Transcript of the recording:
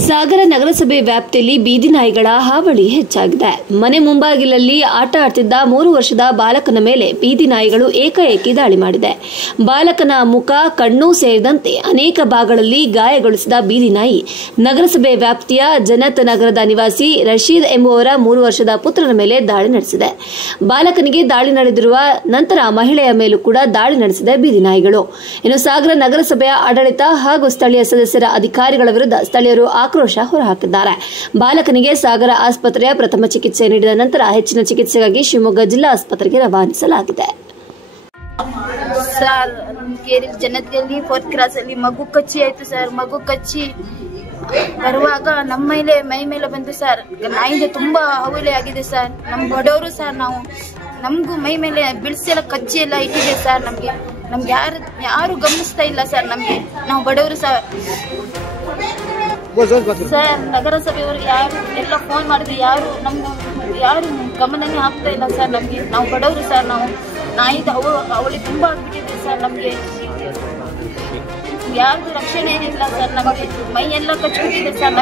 ಸಾಗರ ನಗರಸಭೆ ವ್ಯಾಪ್ತಿಯಲ್ಲಿ ಬೀದಿ ನಾಯಿಗಳ ಹಾವಳಿ ಹೆಚ್ಚಾಗಿದೆ. ಮನೆ ಮುಂಬಾಗಿಲಲ್ಲಿ ಆಟ ಆಡ್ತಿದ್ದ 3 ವರ್ಷದ ಬಾಲಕನ ಮೇಲೆ ಬೀದಿ ನಾಯಿಗಳು ಏಕಾಏಕಿ ದಾಳಿ ಮಾಡಿದೆ. ಬಾಲಕನ ಮುಖ, ಕಣ್ಣು ಸೇರಿದಂತೆ ಅನೇಕ ಭಾಗಗಳಲ್ಲಿ ಗಾಯಗೊಳಿಸಿದ ಬೀದಿ ನಾಯಿ ನಗರಸಭೆ ವ್ಯಾಪ್ತಿಯ ಜನತ್ ನಗರದ ನಿವಾಸಿ ರಶೀದ್ ಎಂಬುವರ 3 ವರ್ಷದ ಪುತ್ರನ ಮೇಲೆ ದಾಳಿ ನಡೆಸಿದೆ. ಬಾಲಕನಿಗೆ ದಾಳಿ ನಡೆದಿರುವ ನಂತರ ಮಹಿಳೆಯ ಮೇಲೂ ಕೂಡ ದಾಳಿ ನಡೆಸಿದೆ ಬೀದಿ ನಾಯಿಗಳು. ಇನ್ನು ಸಾಗರ ನಗರಸಭೆಯ ಆಡಳಿತ ಹಾಗೂ ಸ್ಥಳೀಯ ಸದಸ್ಯರ ಅಧಿಕಾರಿಗಳ ವಿರುದ್ಧ ಸ್ಥಳೀಯರು ಆಕ್ರೋಶ ಹೊರಹಾಕಿದ್ದಾರೆ. ಬಾಲಕನಿಗೆ ಸಾಗರ ಆಸ್ಪತ್ರೆಯ ಪ್ರಥಮ ಚಿಕಿತ್ಸೆ ನೀಡಿದ ನಂತರ ಹೆಚ್ಚಿನ ಚಿಕಿತ್ಸೆಗಾಗಿ ಶಿವಮೊಗ್ಗ ಜಿಲ್ಲಾ ಆಸ್ಪತ್ರೆಗೆ ರವಾನಿಸಲಾಗಿದೆ. ಸರ್, ಜನತೆಯಲ್ಲಿ 4th ಕ್ರಾಸ್ ಅಲ್ಲಿ ಮಗು ಕಚ್ಚಿ ಆಯ್ತು ಸರ್. ಮಗು ಕಚ್ಚಿ ಬರುವಾಗ ನಮ್ಮ ಮೈ ಮೇಲೆ ಬಂದು ಸರ್, ನಾಯಿಂದ ತುಂಬಾ ಹಾವಳಿ ಆಗಿದೆ ಸರ್. ನಮ್ ಬಡವರು ಸರ್, ನಮಗೂ ಮೈ ಮೇಲೆ ಬಿಳಿಸೆಲ್ಲ ಕಚ್ಚಿ ಎಲ್ಲ ಇಟ್ಟಿದೆ ಸರ್. ನಮ್ಗೆ ಯಾರು ಗಮನಿಸ್ತಾ ಇಲ್ಲ ಸರ್. ನಾವು ಬಡವರು ಸರ್. ನಗರಸಭೆಯವರು ಯಾರು ಎಲ್ಲ ಫೋನ್ ಮಾಡಿದ್ರೆ ಯಾರು ಗಮನನೇ ಹಾಕ್ತಾ ಇಲ್ಲ ಸರ್. ನಾವು ಬಡವರು ಸರ್. ನಾಯಿದ ಅವಳಿ ತುಂಬಾ ಆಗ್ಬಿಟ್ಟಿದೆ ಸರ್. ಯಾರಿಗೂ ರಕ್ಷಣೆ ಇಲ್ಲ ಸರ್. ಮೈ ಎಲ್ಲ ಕಚ್ಚಿಬಿಟ್ಟಿದೆ ಸರ್.